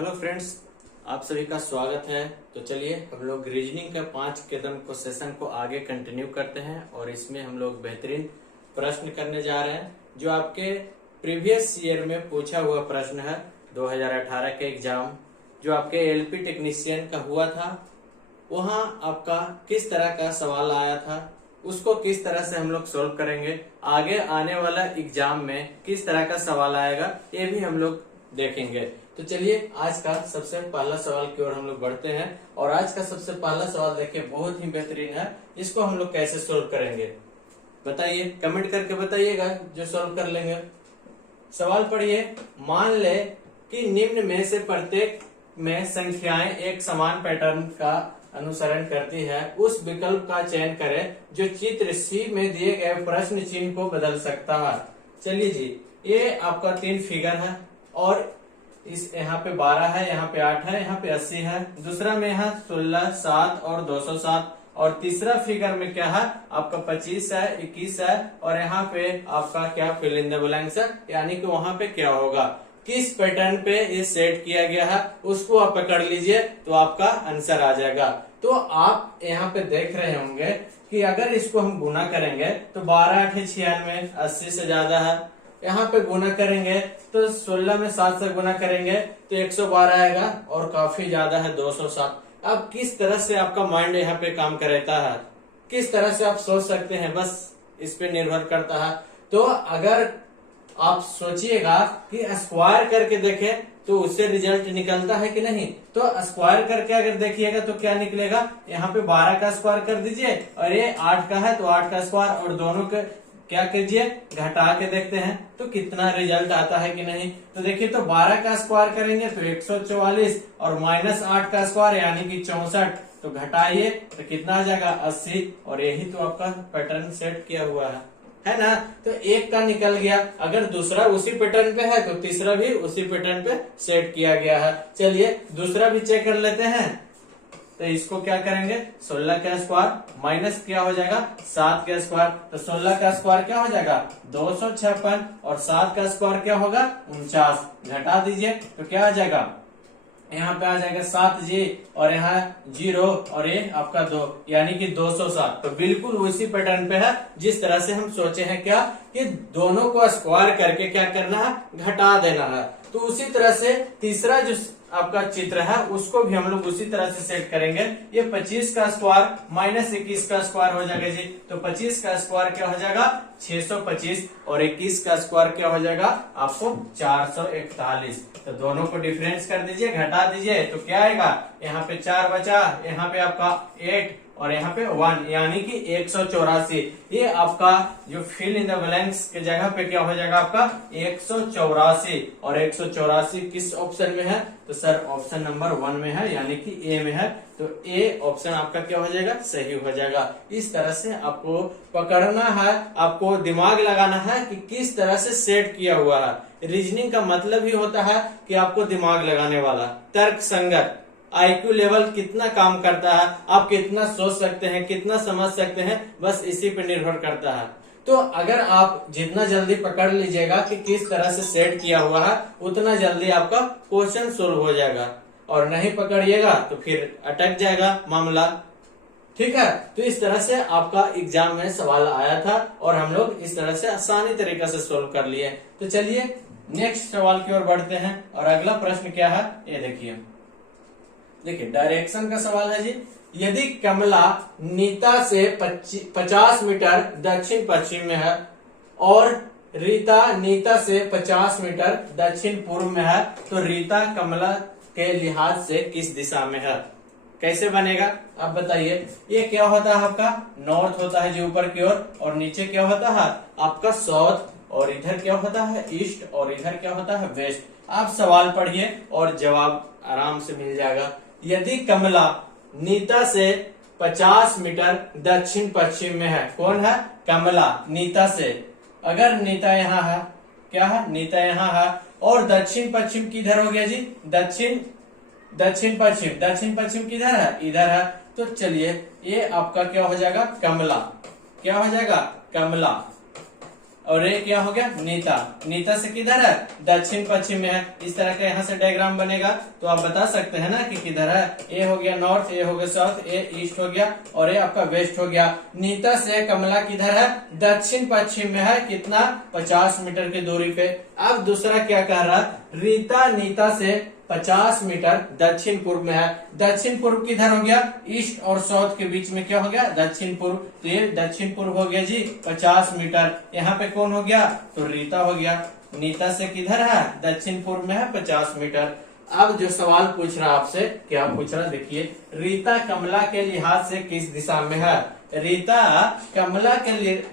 Hello friends, आप सभी का स्वागत है। तो चलिए हम लोग रीजनिंग का 5 कदम को सेशन को आगे कंटिन्यू करते हैं और इसमें हम लोग बेहतरीन प्रश्न करने जा रहे हैं जो आपके प्रीवियस ईयर में पूछा हुआ प्रश्न है। 2018 के एग्जाम जो आपके एलपी टेक्नीशियन का हुआ था, वहां आपका किस तरह का सवाल आया था, उसको किस तरह से हम लोग सोल्व करेंगे, आगे आने वाला एग्जाम में किस तरह का सवाल आएगा ये भी हम लोग देखेंगे। तो चलिए आज का सबसे पहला सवाल की ओर हम लोग बढ़ते हैं और आज का सबसे पहला सवाल देखिए बहुत ही बेहतरीन है। इसको हम लोग कैसे सोल्व करेंगे बताइए, कमेंट करके बताइएगा जो सोल्व कर लेंगे। सवाल पढ़िए। मान ले कि निम्न में से प्रत्येक में संख्याएं एक समान पैटर्न का अनुसरण करती है, उस विकल्प का चयन करें जो चित्र सी में दिए गए प्रश्न चिन्ह को बदल सकता है। चलिए जी, ये आपका 3 फिगर है और इस यहाँ पे 12 है, यहाँ पे 8 है, यहाँ पे 80 है, दूसरा में है 16, 7 और 207 और तीसरा फिगर में क्या है आपका 25 है, 21 है और यहाँ पे आपका क्या फिल इन द ब्लैंक्स है, यानी कि वहां पे क्या होगा, किस पैटर्न पे ये सेट किया गया है उसको आप पकड़ लीजिए तो आपका आंसर आ जाएगा। तो आप यहाँ पे देख रहे होंगे कि अगर इसको हम गुना करेंगे तो 12 8 96, 80 से ज्यादा है। यहाँ पे गुना करेंगे तो 16 में 7 से गुना करेंगे तो 112 आएगा और काफी ज्यादा है 207। अब किस तरह से आपका माइंड यहाँ पे काम करता है, किस तरह से आप सोच सकते हैं, बस इस पे निर्भर करता है। तो अगर आप सोचिएगा कि स्क्वायर करके देखें तो उससे रिजल्ट निकलता है कि नहीं, तो स्क्वायर करके अगर देखिएगा तो क्या निकलेगा, यहाँ पे 12 का स्क्वायर कर दीजिए और ये 8 का है तो 8 का स्क्वायर और दोनों के क्या कीजिए घटा के देखते हैं तो कितना रिजल्ट आता है कि नहीं। तो देखिए, तो 12 का स्क्वायर करेंगे तो 144 और माइनस 8 का स्क्वायर यानी कि 64, तो घटाइए तो कितना आ जाएगा 80 और यही तो आपका पैटर्न सेट किया हुआ है ना। तो एक का निकल गया, अगर दूसरा उसी पैटर्न पे है तो तीसरा भी उसी पैटर्न पे सेट किया गया है। चलिए दूसरा भी चेक कर लेते हैं। तो इसको क्या करेंगे, 16 का स्क्वायर माइनस क्या हो जाएगा 7 का स्क्वायर, तो 16 का स्क्वायर क्या हो जाएगा 256 और 7 का स्क्वायर क्या होगा 49, घटा दीजिए तो क्या आ जाएगा, यहाँ पे आ जाएगा 7 जी और यहाँ 0 और ये आपका 2 यानी कि 207। तो बिल्कुल उसी पैटर्न पे है जिस तरह से हम सोचे हैं क्या कि दोनों को स्क्वायर करके क्या करना है घटा देना है। तो उसी तरह से तीसरा जो आपका चित्र है उसको भी हम लोग उसी तरह से सेट करेंगे। ये 25 का स्क्वायर माइनस 21 का स्क्वायर हो जाएगा जी, तो 25 का स्क्वायर क्या हो जाएगा 625 और 21 का स्क्वायर क्या हो जाएगा आपको 441। तो दोनों को डिफरेंस कर दीजिए, घटा दीजिए तो क्या आएगा, यहाँ पे 4 बचा, यहाँ पे आपका 8 और यहाँ पे 1 यानी कि 184। ये आपका जो फिल इन द ब्लैंक्स के जगह पे क्या हो जाएगा आपका 184 और 184 किस ऑप्शन में है, तो सर ऑप्शन नंबर 1 में है यानी कि ए में है। तो ए ऑप्शन आपका क्या हो जाएगा सही हो जाएगा। इस तरह से आपको पकड़ना है, आपको दिमाग लगाना है कि किस तरह से सेट किया हुआ है। रीजनिंग का मतलब ही होता है कि आपको दिमाग लगाने वाला, तर्क संगत, आईक्यू लेवल कितना काम करता है, आप कितना सोच सकते हैं, कितना समझ सकते हैं, बस इसी पे निर्भर करता है। तो अगर आप जितना जल्दी पकड़ लीजिएगा कि किस तरह से सेट किया हुआ है उतना जल्दी आपका क्वेश्चन सोल्व हो जाएगा, और नहीं पकड़िएगा तो फिर अटक जाएगा मामला। ठीक है, तो इस तरह से आपका एग्जाम में सवाल आया था और हम लोग इस तरह से आसानी तरीके से सोल्व कर लिए। तो चलिए नेक्स्ट सवाल की ओर बढ़ते हैं और अगला प्रश्न क्या है ये देखिए डायरेक्शन का सवाल है जी। यदि कमला नीता से 50 मीटर दक्षिण पश्चिम में है और रीता नीता से 50 मीटर दक्षिण पूर्व में है, तो रीता कमला के लिहाज से किस दिशा में है, कैसे बनेगा आप बताइए। ये क्या होता है आपका नॉर्थ होता है जी ऊपर की ओर, और नीचे क्या होता है आपका साउथ, और इधर क्या होता है ईस्ट, और इधर क्या होता है वेस्ट। आप सवाल पढ़िए और जवाब आराम से मिल जाएगा। यदि कमला नीता से 50 मीटर दक्षिण पश्चिम में है, कौन है कमला नीता से, अगर नीता यहाँ है, क्या है नीता यहाँ है, और दक्षिण पश्चिम किधर हो गया जी दक्षिण पश्चिम किधर है इधर है, तो चलिए ये आपका क्या हो जाएगा कमला, क्या हो जाएगा कमला। और ये क्या हो गया नीता। नीता से किधर है, दक्षिण पश्चिम में है। इस तरह का यहाँ से डायग्राम बनेगा तो आप बता सकते हैं ना कि किधर है। ए हो गया नॉर्थ, ए हो गया साउथ, ए ईस्ट हो गया और ये आपका वेस्ट हो गया। नीता से कमला किधर है, दक्षिण पश्चिम में है, कितना 50 मीटर की दूरी पे। अब दूसरा क्या कह रहा, रीता नीता से 50 मीटर दक्षिण पूर्व में है। दक्षिण पूर्व किधर हो गया, ईस्ट और साउथ के बीच में क्या हो गया, दक्षिण पूर्व। तो ये दक्षिण पूर्व हो गया जी 50 मीटर। यहाँ पे कौन हो गया, तो रीता हो गया। नीता से किधर है, दक्षिण पूर्व में है 50 मीटर। अब जो सवाल पूछ रहा आपसे, क्या पूछ रहा देखिए, रीता कमला के लिहाज से किस दिशा में है। रीता कमला के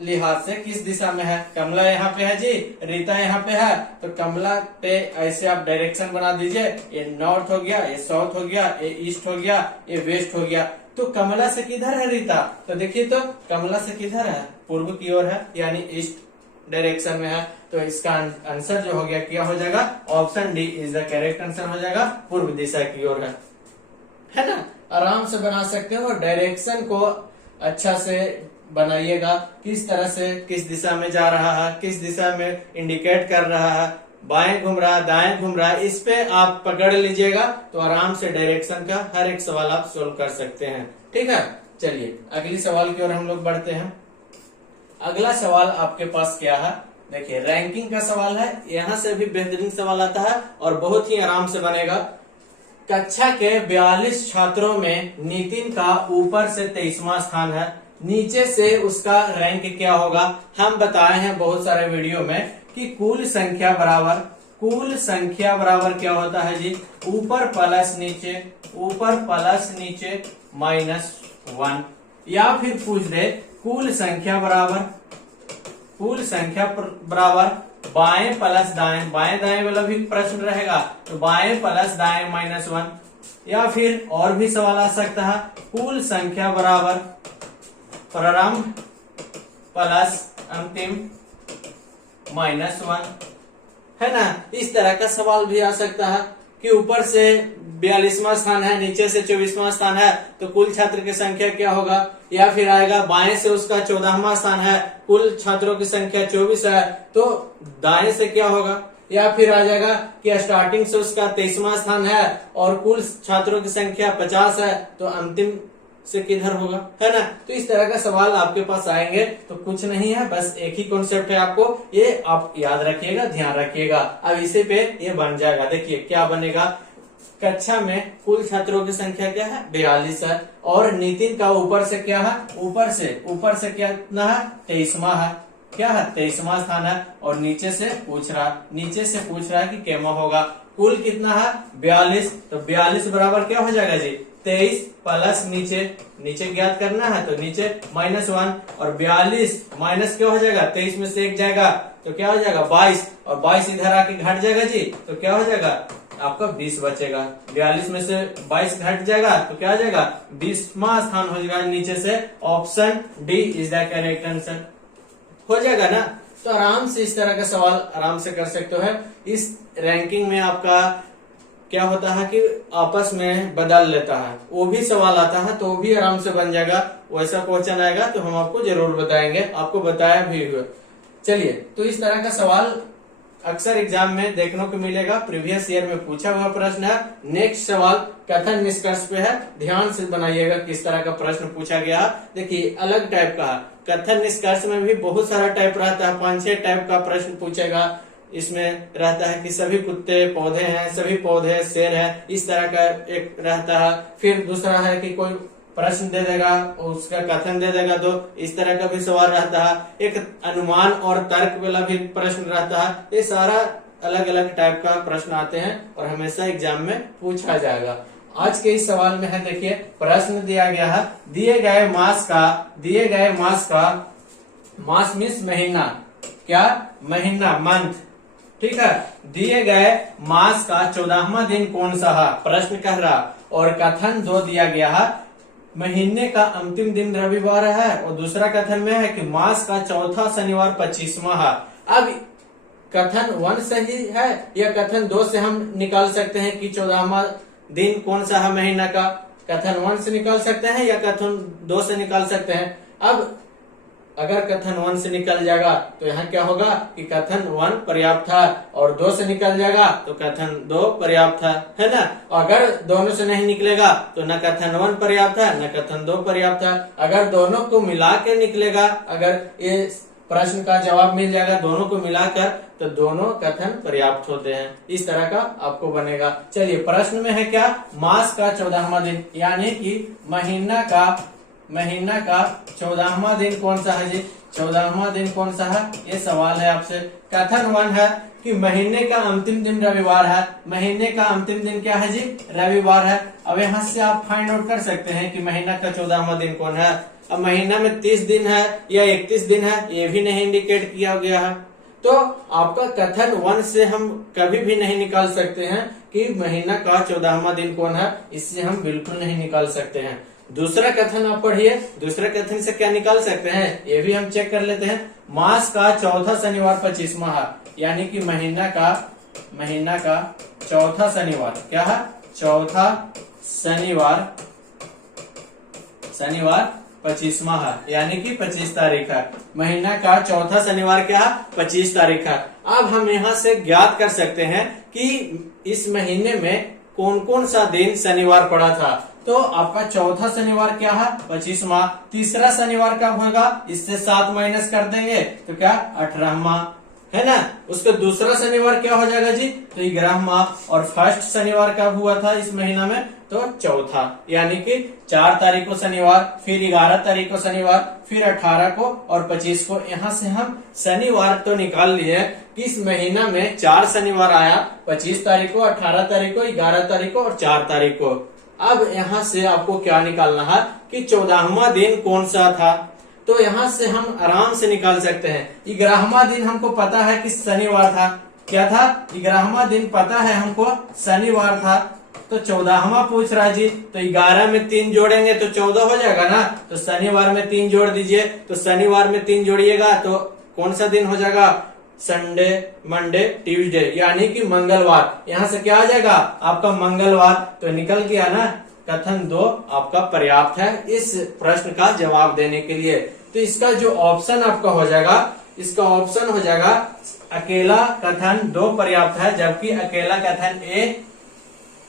लिहाज से किस दिशा में है। कमला यहाँ पे है जी, रीता यहाँ पे है, तो कमला पे ऐसे आप डायरेक्शन बना दीजिए। ये नॉर्थ हो गया, ये साउथ हो गया, ये ईस्ट हो गया, ये वेस्ट हो गया। तो कमला से किधर है रीता, तो देखिए तो कमला से किधर है, पूर्व की ओर है, यानी ईस्ट डायरेक्शन में है। तो इसका आंसर जो हो गया क्या हो जाएगा, option D is the correct answer हो जाएगा, पूर्व दिशा की ओर है ना। आराम से बना सकते हो, डायरेक्शन को अच्छा से बनाइएगा, किस तरह से किस दिशा में जा रहा है, किस दिशा में इंडिकेट कर रहा है, बाएं घूम रहा है दाएं घूम रहा है, इस पे आप पकड़ लीजिएगा तो आराम से डायरेक्शन का हर एक सवाल आप सोल्व कर सकते हैं। ठीक है, चलिए अगली सवाल की ओर हम लोग बढ़ते हैं। अगला सवाल आपके पास क्या है, देखिए रैंकिंग का सवाल है। यहाँ से भी बेहतरीन सवाल आता है और बहुत ही आराम से बनेगा। कक्षा के 42 छात्रों में नितिन का ऊपर से 23वां स्थान है, नीचे से उसका रैंक क्या होगा। हम बताए हैं बहुत सारे वीडियो में कि कुल संख्या बराबर क्या होता है जी, ऊपर प्लस नीचे -1, या फिर पूछ दे कुल संख्या बराबर बाएं प्लस दाएं, बाएं दाएं वाला भी प्रश्न रहेगा तो बाएं प्लस दाएं -1, या फिर और भी सवाल आ सकता है कुल संख्या बराबर प्रारंभ प्लस अंतिम -1, है ना। इस तरह का सवाल भी आ सकता है कि ऊपर से 42वां स्थान है, नीचे से 24वां स्थान है, तो कुल छात्र की संख्या क्या होगा। या फिर आएगा बाएं से उसका 14वां स्थान है, कुल छात्रों की संख्या 24 है, तो दाएं से क्या होगा। या फिर आ जाएगा कि स्टार्टिंग से उसका 23वां स्थान है और कुल छात्रों की संख्या 50 है, तो अंतिम से किधर होगा, है ना। तो इस तरह का सवाल आपके पास आएंगे तो कुछ नहीं है, बस एक ही कॉन्सेप्ट है, आपको ये आप याद रखिएगा, ध्यान रखिएगा। अब इसी पे ये बन जाएगा। देखिए क्या बनेगा, कक्षा में कुल छात्रों की संख्या क्या है 42 है, और नितिन का ऊपर से क्या है, ऊपर से क्या कितना है 23वां है, क्या है 23वां स्थान है, और नीचे से पूछ रहा है कि केमा होगा। कुल कितना है 42, तो 42 बराबर क्या हो जाएगा जी 23 प्लस नीचे ज्ञात करना है तो नीचे -1, और 42 माइनस क्या हो जाएगा 23 में से 1 जाएगा तो क्या हो जाएगा 22, और 22 इधर आके घट जाएगा जी, तो क्या हो जाएगा आपका 20 बचेगा। 42 में से 22 घट जाएगा तो क्या हो जाएगा 20वां स्थान हो जाएगा नीचे से। Option D is the correct answer हो जाएगा ना। तो आराम से इस तरह का सवाल आराम से कर सकते हो। इस रैंकिंग में आपका क्या होता है कि आपस में बदल लेता है, वो भी सवाल आता है तो वो भी आराम से बन जाएगा। वैसा क्वेश्चन आएगा तो हम आपको जरूर बताएंगे, आपको बताया भी हुआ। चलिए, तो इस तरह का सवाल अक्सर एग्जाम में देखने को मिलेगा, प्रीवियस ईयर में पूछा हुआ प्रश्न है। नेक्स्ट सवाल कथन निष्कर्ष पे है, ध्यान से बनाइएगा किस तरह का प्रश्न पूछा गया। देखिए अलग टाइप का कथन निष्कर्ष में भी बहुत सारा टाइप रहता है, 5-6 टाइप का प्रश्न पूछेगा। इसमें रहता है कि सभी कुत्ते पौधे हैं, सभी पौधे शेर है, इस तरह का एक रहता है। फिर दूसरा है कि कोई प्रश्न दे देगा, उसका कथन दे देगा, तो इस तरह का भी सवाल रहता है। एक अनुमान और तर्क वाला भी प्रश्न रहता है। ये सारा अलग अलग टाइप का प्रश्न आते हैं और हमेशा एग्जाम में पूछा जाएगा। आज के इस सवाल में है, देखिए प्रश्न दिया गया है, दिए गए मास का मास मीन्स महीना, क्या महीना मंथ, ठीक है। दिए गए मास का 14वां दिन कौन सा है, प्रश्न कह रहा। और कथन 2 दिया गया है, महीने का अंतिम दिन रविवार है, और दूसरा कथन में है कि मास का चौथा शनिवार 25वां है। अब कथन 1 सही है या कथन 2 से हम निकाल सकते हैं कि 14वां दिन कौन सा है महीना का। कथन 1 से निकाल सकते हैं या कथन 2 से निकाल सकते हैं। अब अगर कथन 1 से निकल जाएगा तो यहाँ क्या होगा कि कथन 1 पर्याप्त था, और 2 से निकल जाएगा तो कथन 2 पर्याप्त था, है ना। अगर दोनों से नहीं निकलेगा तो न कथन 1 पर्याप्त था न कथन 2 पर्याप्त था। अगर दोनों को मिला के निकलेगा, अगर ये प्रश्न का जवाब मिल जाएगा दोनों को मिलाकर, तो दोनों कथन पर्याप्त होते हैं। इस तरह का आपको बनेगा। चलिए प्रश्न में है क्या, मास का 14वां दिन, यानी कि महीना का 14वां दिन कौन सा है जी, 14वां दिन कौन सा है, ये सवाल है आपसे। कथन 1 है कि महीने का अंतिम दिन रविवार है। महीने का अंतिम दिन क्या है जी, रविवार है। अब यहाँ से आप फाइंड आउट कर सकते हैं कि महीना का 14वां दिन कौन है। अब महीना में 30 दिन है या 31 दिन है, ये भी नहीं इंडिकेट किया गया है, तो आपका कथन 1 से हम कभी भी नहीं निकाल सकते हैं कि महीना का 14वां दिन कौन है, इससे हम बिल्कुल नहीं निकाल सकते हैं। दूसरा कथन आप पढ़िए, दूसरा कथन से क्या निकाल सकते हैं ये भी हम चेक कर लेते हैं। मास का चौथा शनिवार 25वां है, यानी कि महीना का चौथा शनिवार क्या है, चौथा शनिवार 25वां है, यानी कि 25 तारीख है। महीना का चौथा शनिवार क्या है, 25 तारीख है। अब हम यहाँ से ज्ञात कर सकते हैं कि इस महीने में कौन कौन सा दिन शनिवार पड़ा था। तो आपका चौथा शनिवार क्या है, 25वां। तीसरा शनिवार कब होगा, इससे 7 माइनस कर देंगे तो क्या 18वां, है ना। उसका दूसरा शनिवार क्या हो जाएगा जी, तो 11वां। और फर्स्ट शनिवार कब हुआ था इस महीना में, तो चौथा, यानी कि 4 तारीख को शनिवार, फिर 11 तारीख को शनिवार, फिर 18 को और 25 को। यहाँ से हम शनिवार तो निकाल लिए कि इस महीना में 4 शनिवार आया, 25 तारीख को, 18 तारीख को, 11 तारीख को और 4 तारीख को। अब यहाँ से आपको क्या निकालना है कि 14वां दिन कौन सा था। तो यहाँ से हम आराम से निकाल सकते हैं। 11वां दिन हमको पता है कि शनिवार था, क्या था, 11वां दिन पता है हमको शनिवार था। तो 14वां पूछ रहा है जी, तो 11 में 3 जोड़ेंगे तो 14 हो जाएगा ना। तो शनिवार में 3 जोड़ दीजिए, तो शनिवार में 3 जोड़िएगा तो कौन सा दिन हो जाएगा, संडे, मंडे, ट्यूसडे, यानी कि मंगलवार। यहाँ से क्या आ जाएगा आपका मंगलवार। तो निकल गया ना, कथन 2 आपका पर्याप्त है इस प्रश्न का जवाब देने के लिए। तो इसका जो ऑप्शन आपका हो जाएगा, इसका ऑप्शन हो जाएगा अकेला कथन 2 पर्याप्त है, जबकि अकेला कथन ए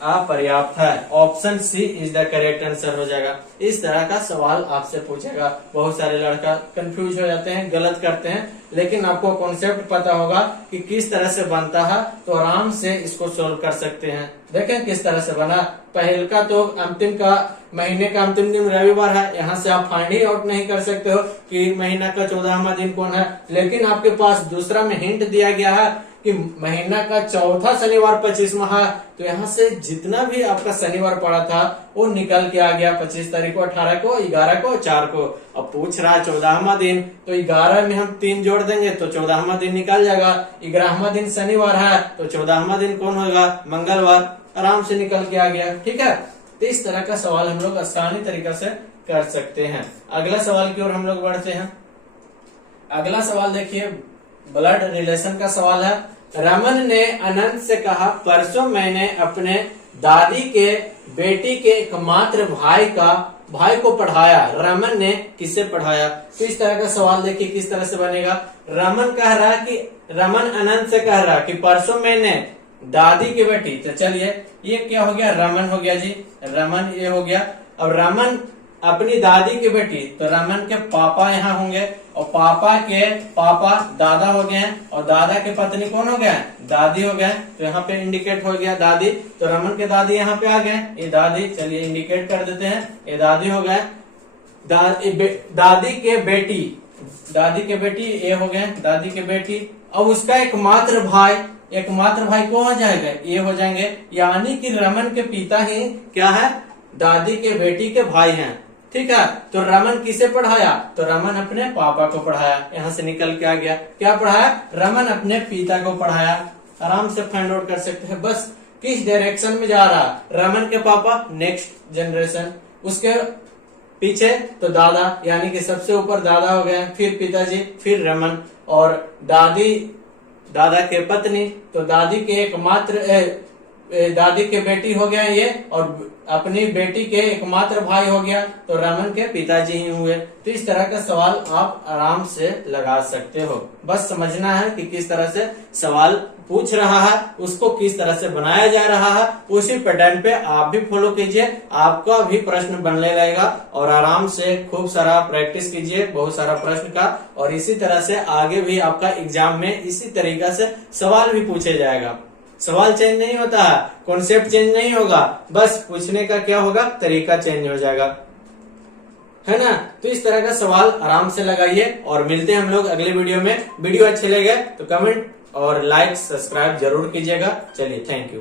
अपर्याप्त है। Option C is the correct answer हो जाएगा। इस तरह का सवाल आपसे पूछेगा। बहुत सारे लड़का कंफ्यूज हो जाते हैं, गलत करते हैं, लेकिन आपको कॉन्सेप्ट पता होगा कि किस तरह से बनता है, तो आराम से इसको सोल्व कर सकते हैं। देखें किस तरह से बना। पहल का तो महीने का अंतिम दिन रविवार है, यहाँ से आप फाइंड ही आउट नहीं कर सकते हो कि महीना का 14वां दिन कौन है। लेकिन आपके पास दूसरा में हिंट दिया गया है कि महीना का चौथा शनिवार 25वां है। तो यहाँ से जितना भी आपका शनिवार पड़ा था वो निकल के आ गया, 25 तारीख को, 18 को, 11 को, 4 को। अब पूछ रहा है 14वां दिन, तो 11 में हम 3 जोड़ देंगे तो 14वां दिन निकल जाएगा। 11वां दिन शनिवार है तो 14वां दिन कौन होगा, मंगलवार। आराम से निकल के आ गया, ठीक है। तो इस तरह का सवाल हम लोग आसानी तरीका से कर सकते हैं। अगला सवाल की ओर हम लोग बढ़ते हैं। अगला सवाल देखिए, ब्लड रिलेशन का सवाल है। रमन ने अनंत से कहा, परसों मैंने अपने दादी के बेटी के एकमात्र भाई को पढ़ाया। रमन ने किसे पढ़ाया। तो इस तरह का सवाल देखिए किस तरह से बनेगा। रमन अनंत से कह रहा कि परसों मैंने दादी की बेटी, तो चलिए ये क्या हो गया, रमन हो गया जी, रमन ये हो गया। अब रमन अपनी दादी की बेटी, तो रमन के पापा यहाँ होंगे, और पापा के पापा दादा हो गए हैं, और दादा के पत्नी कौन हो गए, दादी हो गए। तो यहाँ पे इंडिकेट हो गया दादी, तो रमन के दादी यहाँ पे आ गए, ये दादी, चलिए इंडिकेट कर देते हैं, ये दादी हो गए। दादी के बेटी ये हो गए, दादी के बेटी। अब उसका एकमात्र भाई कौन हो जाएगा, ये हो जाएंगे। यानी कि रमन के पिता ही क्या है, दादी के बेटी के भाई हैं, ठीक है। तो रमन किसे पढ़ाया, तो रमन अपने पापा को पढ़ाया। यहाँ से निकल के आ गया, क्या पढ़ाया, रमन अपने पिता को पढ़ाया। आराम से फाइंड आउट कर सकते हैं, बस किस डायरेक्शन में जा रहा। रमन के पापा नेक्स्ट जनरेशन, उसके पीछे तो दादा, यानी कि सबसे ऊपर दादा हो गए, फिर पिताजी, फिर रमन, और दादा के पत्नी, तो दादी के एकमात्र दादी के बेटी हो गया ये, और अपनी बेटी के एकमात्र भाई हो गया, तो रमन के पिताजी ही हुए। तो इस तरह का सवाल आप आराम से लगा सकते हो। बस समझना है कि किस तरह से सवाल पूछ रहा है, उसको किस तरह से बनाया जा रहा है, उसी पैटर्न पे आप भी फॉलो कीजिए, आपका भी प्रश्न बनने लगेगा। और आराम से खूब सारा प्रैक्टिस कीजिए, बहुत सारा प्रश्न का, और इसी तरह से आगे भी आपका एग्जाम में इसी तरीका से सवाल भी पूछे जाएगा। सवाल चेंज नहीं होता है, कॉन्सेप्ट चेंज नहीं होगा, बस पूछने का क्या होगा, तरीका चेंज हो जाएगा, है ना। तो इस तरह का सवाल आराम से लगाइए, और मिलते हैं हम लोग अगले वीडियो में। वीडियो अच्छे लगे तो कमेंट और लाइक सब्सक्राइब जरूर कीजिएगा। चलिए, थैंक यू।